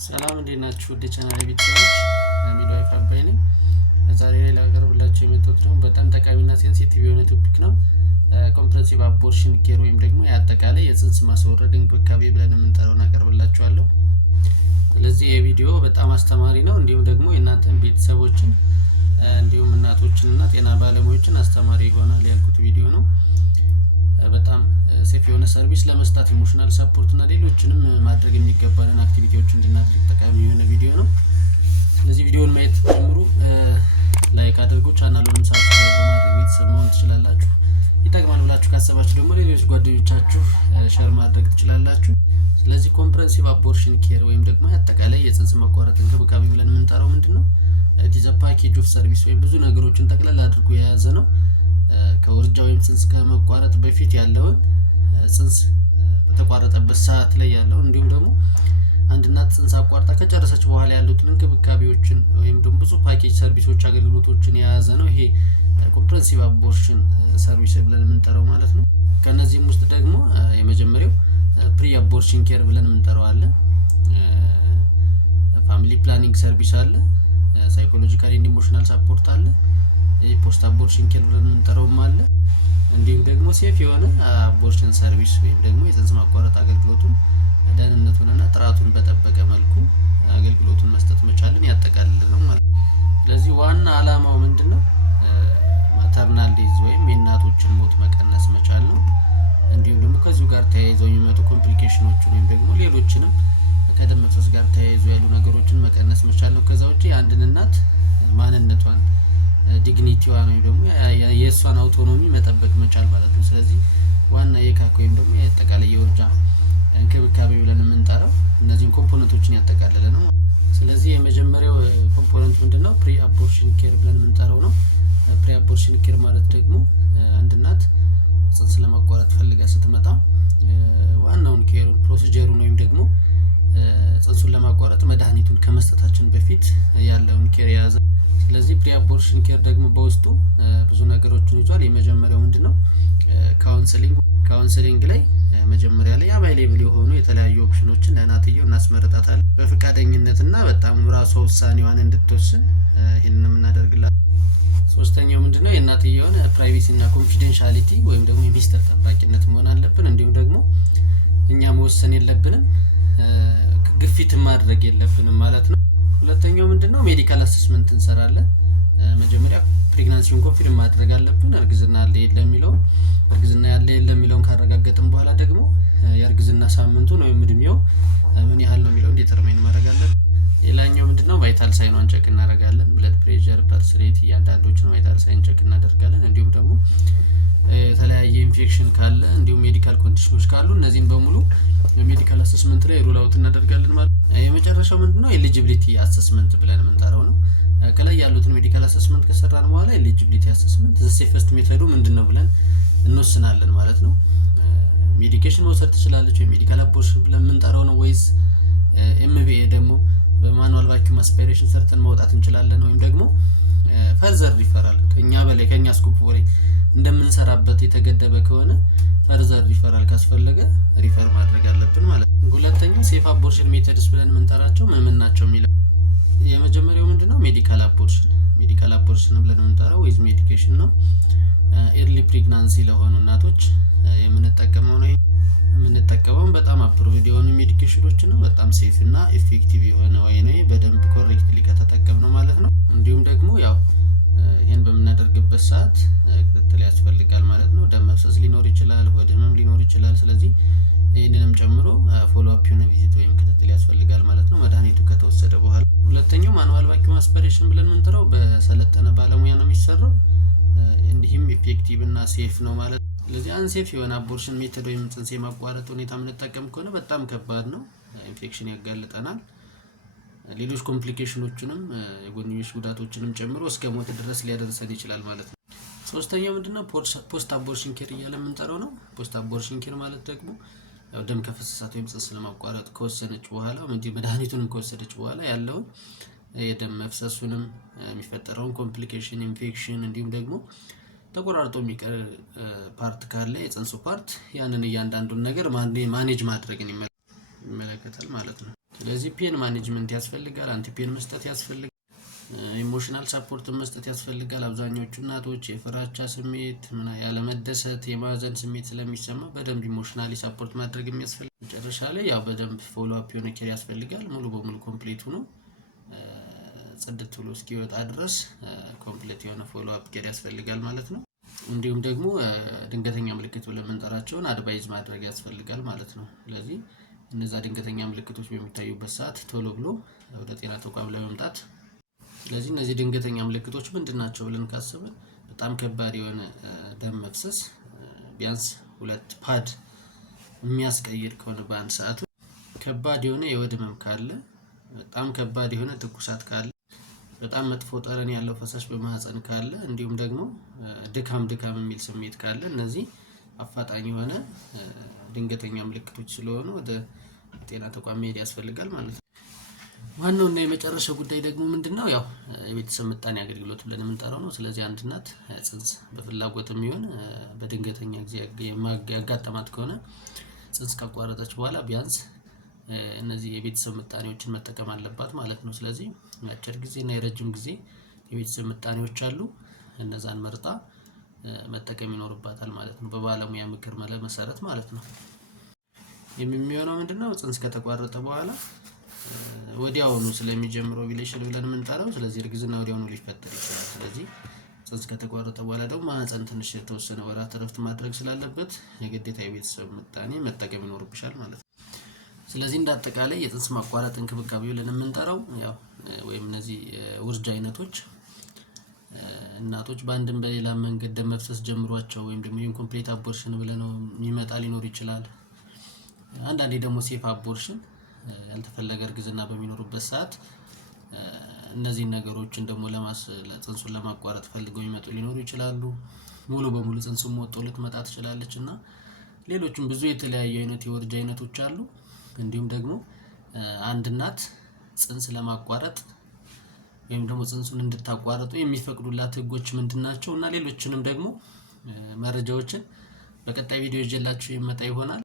ሰላም እንዴት ናችሁ? ወደ ቻናሌ ቤተሰቦች ሚድዋይፍ አባይ ነኝ። ዛሬ ላይ ላቀርብላችሁ የመጣሁት ደግሞ በጣም ጠቃሚና ሴንሲቲቭ የሆነ ቶፒክ ነው። ኮምፕሬሄንሲቭ አቦርሽን ኬር ወይም ደግሞ የአጠቃላይ የጽንስ ማስወረድ እንክብካቤ ብለን የምንጠራውን አቀርብላችኋለሁ። ስለዚህ የቪዲዮ በጣም አስተማሪ ነው። እንዲሁም ደግሞ የእናንተን ቤተሰቦችን እንዲሁም እናቶችንና ጤና ባለሙያዎችን አስተማሪ ይሆናል ያልኩት ቪዲዮ ነው። በጣም ሴፍ የሆነ ሰርቪስ ለመስጠት ኢሞሽናል ሰፖርት እና ሌሎችንም ማድረግ የሚገባንን አክቲቪቲዎች እንድናደርግ ጠቃሚ የሆነ ቪዲዮ ነው። ስለዚህ ቪዲዮውን ማየት ጀምሩ፣ ላይክ አድርጉ፣ ቻናሉንም ሰብስክራይብ በማድረግ ቤተሰብ መሆን ትችላላችሁ። ይጠቅማል ብላችሁ ካሰባችሁ ደግሞ ሌሎች ጓደኞቻችሁ ሼር ማድረግ ትችላላችሁ። ስለዚህ ኮምፕሬሄንሲቭ አቦርሽን ኬር ወይም ደግሞ አጠቃላይ የጽንስ መቋረጥ እንክብካቤ ብለን የምንጠራው ምንድነው? ኢት ኢዝ አ ፓኬጅ ኦፍ ሰርቪስ ወይም ብዙ ነገሮችን ጠቅለል አድርጎ የያዘ ነው። ከውርጃ ወይም ጽንስ ከመቋረጥ በፊት ያለውን ጽንስ በተቋረጠበት ሰዓት ላይ ያለውን እንዲሁም ደግሞ አንድ እናት ጽንስ አቋርጣ ከጨረሰች በኋላ ያሉትን እንክብካቤዎችን ወይም ደግሞ ብዙ ፓኬጅ ሰርቪሶች አገልግሎቶችን የያዘ ነው። ይሄ ኮምፕሬሄንሲቭ አቦርሽን ሰርቪስ ብለን የምንጠራው ማለት ነው። ከነዚህም ውስጥ ደግሞ የመጀመሪያው ፕሪ አቦርሽን ኬር ብለን የምንጠራው አለ፣ ፋሚሊ ፕላኒንግ ሰርቪስ አለ፣ ሳይኮሎጂካሊ ኤንድ ኢሞሽናል ሰፖርት አለ፣ ፖስት አቦርሽን ኬር ብለን የምንጠራውም አለ። እንዲሁም ደግሞ ሴፍ የሆነ አቦርሽን ሰርቪስ ወይም ደግሞ የጽንስ ማቋረጥ አገልግሎቱን ደህንነቱንና ጥራቱን በጠበቀ መልኩ አገልግሎቱን መስጠት መቻልን ያጠቃልል ነው ማለት ነው። ስለዚህ ዋና ዓላማው ምንድነው? ማተርናል ዴዝ ወይም የእናቶችን ሞት መቀነስ መቻል ነው። እንዲሁም ደግሞ ከዚሁ ጋር ተያይዘው የሚመጡ ኮምፕሊኬሽኖችን ወይም ደግሞ ሌሎችንም ከደም መፍሰስ ጋር ተያይዘው ያሉ ነገሮችን መቀነስ መቻል ነው። ከዛ ውጪ አንድን እናት ማንነቷን ዲግኒቲዋን ወይም ደግሞ የእሷን አውቶኖሚ መጠበቅ መቻል ማለት ነው። ስለዚህ ዋና የካክ ወይም ደግሞ የአጠቃላይ የውርጃ እንክብካቤ ብለን የምንጠራው እነዚህን ኮምፖነንቶችን ያጠቃልለ ነው። ስለዚህ የመጀመሪያው ኮምፖነንት ምንድነው? ፕሪ አቦርሽን ኬር ብለን የምንጠራው ነው። ፕሪ አቦርሽን ኬር ማለት ደግሞ አንድ እናት ጽንስ ለማቋረጥ ፈልጋ ስትመጣ ዋናውን ኬሩን ፕሮሲጀሩን ወይም ደግሞ ጽንሱን ለማቋረጥ መድኃኒቱን ከመስጠታችን በፊት ያለውን ኬር የያዘ። ስለዚህ ፕሪ አቦርሽን ኬር ደግሞ በውስጡ ብዙ ነገሮችን ይዟል። የመጀመሪያው ምንድነው? ካውንስሊንግ ላይ መጀመሪያ ላይ አቫይሌብል የሆኑ የተለያዩ ኦፕሽኖችን ለእናትየው እናስመርጣታለን በፈቃደኝነትና በጣም ራሷ ውሳኔዋን እንድትወስን ይሄንን እናደርግላታለን። ሶስተኛው ምንድነው? የእናትየውን ፕራይቬሲ እና ኮንፊደንሻሊቲ ወይም ደግሞ የሚስጥር ጠባቂነት መሆን አለብን። እንዲሁም ደግሞ እኛ መወሰን የለብንም፣ ግፊት ማድረግ የለብንም ማለት ነው። ሁለተኛው ምንድነው? ሜዲካል አሰስመንት እንሰራለን። መጀመሪያ ፕሬግናንሲውን ኮንፊርም ማድረግ አለብን። እርግዝና አለ የለም የሚለውን ካረጋገጥን በኋላ ደግሞ የእርግዝና ሳምንቱን ወይም እድሜው ምን ያህል ነው የሚለውን ዲተርማይን ማድረግ አለብን። ሌላኛው ምንድነው? ቫይታል ሳይኗን ቼክ እናደርጋለን። ብለድ ፕሬሸር፣ ፐልስ ሬት እያንዳንዶቹን ቫይታል ሳይን ቼክ እናደርጋለን። እንዲሁም ደግሞ የተለያየ ኢንፌክሽን ካለ እንዲሁም ሜዲካል ኮንዲሽኖች ካሉ እነዚህን በሙሉ ሜዲካል አሰስመንት ላይ ሩል አውት እናደርጋለን ማለት ነው። የመጨረሻው ምንድነው? ኤሊጂቢሊቲ አሰስመንት ብለን የምንጠራው ነው። ከላይ ያሉትን ሜዲካል አሰስመንት ከሰራን በኋላ ኤሊጂቢሊቲ አሰስመንት ሴፈስት ሜተዱ ምንድነው ብለን እንወስናለን ማለት ነው። ሜዲኬሽን መውሰድ ትችላለች ወይ ሜዲካል አቦርሽን ብለን የምንጠራው ነው ወይስ ኤምቪኤ ደግሞ በማኑዋል ቫኪዩም አስፓይሬሽን ሰርተን ማውጣት እንችላለን ወይም ደግሞ ፈርዘር ሪፈራል ከኛ ስኮፕ በላይ እንደምንሰራበት የተገደበ ከሆነ ፈርዘር ሪፈራል ካስፈለገ ሪፈር ማድረግ አለብን ማለት ነው። ሁለተኛው ሴፍ አቦርሽን ሜተድስ ብለን የምንጠራቸው ምን ናቸው የሚለው የመጀመሪያው ምንድነው? ሜዲካል አቦርሽን ብለን የምንጠራው ዊዝ ሜዲኬሽን ነው። ኤርሊ ፕሬግናንሲ ለሆኑ እናቶች የምንጠቀመው ነው። የምንጠቀመው በጣም አፕሩቭድ የሆኑ ሜዲኬሽኖች ነው። በጣም ሴፍ እና ኢፌክቲቭ የሆነ ወይ ነው በደንብ ኮሬክትሊ ከተጠቀምነው ማለት ነው። እንዲሁም ደግሞ ያው ይሄን በምናደርግበት ሰዓት ክትትል ያስፈልጋል ማለት ነው። ደም መፍሰስ ሊኖር ይችላል፣ ሆድ ህመም ሊኖር ይችላል። ስለዚህ ይሄንንም ጨምሮ ፎሎ አፕ የሆነ ቪዚት ወይም ክትትል ያስፈልጋል ማለት ነው መድኃኒቱ ከተወሰደ በኋላ። ሁለተኛው ማኑዋል ቫኪዩም አስፓይሬሽን ብለን የምንጠራው በሰለጠነ ባለሙያ ነው የሚሰራው። እንዲህም ኢፌክቲቭ እና ሴፍ ነው ማለት ነው። ስለዚህ አንሴፍ የሆነ አቦርሽን ሜተድ ወይም ጽንስ የማቋረጥ ሁኔታ የምንጠቀም ከሆነ በጣም ከባድ ነው፣ ኢንፌክሽን ያጋልጠናል። ሌሎች ኮምፕሊኬሽኖችንም የጎንዮሽ ጉዳቶችንም ጨምሮ እስከ ሞት ድረስ ሊያደርሰን ይችላል ማለት ነው። ሶስተኛው ምንድነው? ፖስት አቦርሽን ኬር እያለ የምንጠራው ነው። ፖስት አቦርሽን ኬር ማለት ደግሞ ያው ደም ከፈሰሳት ወይም ጽንስ ለማቋረጥ ከወሰነች በኋላ መድኃኒቱንም ከወሰደች በኋላ ያለውን የደም መፍሰሱንም የሚፈጠረውን ኮምፕሊኬሽን ኢንፌክሽን እንዲሁም ደግሞ ተቆራርጦ የሚቀር ፓርት ካለ የጽንሱ ፓርት ያንን እያንዳንዱን ነገር ማኔጅ ማድረግን ይመለከታል ማለት ነው። ስለዚህ ፔን ማኔጅመንት ያስፈልጋል፣ አንቲ ፔን መስጠት ያስፈልጋል፣ ኢሞሽናል ሰፖርት መስጠት ያስፈልጋል። አብዛኞቹ እናቶች የፍራቻ ስሜት ያለመደሰት የማዘን ስሜት ስለሚሰማ በደንብ ኢሞሽናሊ ሰፖርት ማድረግ የሚያስፈልግ መጨረሻ ላይ ያው በደንብ ፎሎ አፕ የሆነ ኬር ያስፈልጋል። ሙሉ በሙሉ ኮምፕሊት ሆኖ ጽድት ብሎ እስኪወጣ ድረስ ኮምፕሊት የሆነ ፎሎ አፕ ኬር ያስፈልጋል ማለት ነው። እንዲሁም ደግሞ ድንገተኛ ምልክት ብለን የምንጠራቸውን አድቫይዝ ማድረግ ያስፈልጋል ማለት ነው። ስለዚህ እነዛ ድንገተኛ ምልክቶች በሚታዩበት ሰዓት ቶሎ ብሎ ወደ ጤና ተቋም ለመምጣት። ስለዚህ እነዚህ ድንገተኛ ምልክቶች ምንድናቸው ብለን ካሰብን በጣም ከባድ የሆነ ደም መፍሰስ ቢያንስ 2 ፓድ የሚያስቀይር ከሆነ በአንድ ሰዓት፣ ከባድ የሆነ የሆድ ህመም ካለ፣ በጣም ከባድ የሆነ ትኩሳት ካለ፣ በጣም መጥፎ ጠረን ያለው ፈሳሽ በማህፀን ካለ፣ እንዲሁም ደግሞ ድካም የሚል ስሜት ካለ እነዚህ አፋጣኝ የሆነ ድንገተኛ ምልክቶች ስለሆኑ ወደ ጤና ተቋም መሄድ ያስፈልጋል ማለት ነው። ዋናው እና የመጨረሻው ጉዳይ ደግሞ ምንድነው? ያው የቤተሰብ ምጣኔ አገልግሎት ብለን የምንጠራው ነው። ስለዚህ አንድ እናት ጽንስ በፍላጎትም ይሁን በድንገተኛ ጊዜ ያጋጠማት ከሆነ ጽንስ ካቋረጠች በኋላ ቢያንስ እነዚህ የቤተሰብ ምጣኔዎችን መጠቀም አለባት ማለት ነው። ስለዚህ የአጭር ጊዜ እና የረጅም ጊዜ የቤተሰብ ምጣኔዎች አሉ። እነዛን መርጣ መጠቀም ይኖርባታል ማለት ነው፣ በባለሙያ ምክር መሰረት ማለት ነው። የሚሆነው ምንድነው? ጽንስ ከተቋረጠ በኋላ ወዲያውኑ ስለሚጀምረው ኦቪሌሽን ብለን የምንጠራው፣ ስለዚህ እርግዝና ወዲያውኑ ሊፈጠር ይችላል። ስለዚህ ጽንስ ከተቋረጠ በኋላ ደግሞ ማህፀን ትንሽ የተወሰነ ወራት እረፍት ማድረግ ስላለበት የግዴታ የቤተሰብ ምጣኔ መጠቀም ይኖርብሻል ማለት ነው። ስለዚህ እንደ አጠቃላይ የጽንስ ማቋረጥ እንክብካቤ ብለን የምንጠራው ያው ወይም እነዚህ ውርጃ አይነቶች እናቶች በአንድም በሌላ መንገድ ደም መፍሰስ ጀምሯቸው ወይም ደግሞ ኢንኮምፕሊት አቦርሽን ብለን የሚመጣ ሊኖር ይችላል። አንዳንዴ ደግሞ ሴፍ አቦርሽን ያልተፈለገ እርግዝና በሚኖርበት ሰዓት እነዚህን ነገሮችን ደግሞ ጽንሱን ለማቋረጥ ፈልገው ይመጡ ሊኖሩ ይችላሉ። ሙሉ በሙሉ ጽንሱን ወጥቶ ልትመጣ ትችላለች እና ሌሎችም ብዙ የተለያዩ አይነት የውርጃ አይነቶች አሉ። እንዲሁም ደግሞ አንድ እናት ጽንስ ለማቋረጥ ወይም ደግሞ ጽንሱን እንድታቋርጡ የሚፈቅዱላት ህጎች ምንድናቸው እና ሌሎችንም ደግሞ መረጃዎችን በቀጣይ ቪዲዮ ይዤላችሁ የመጣ ይሆናል።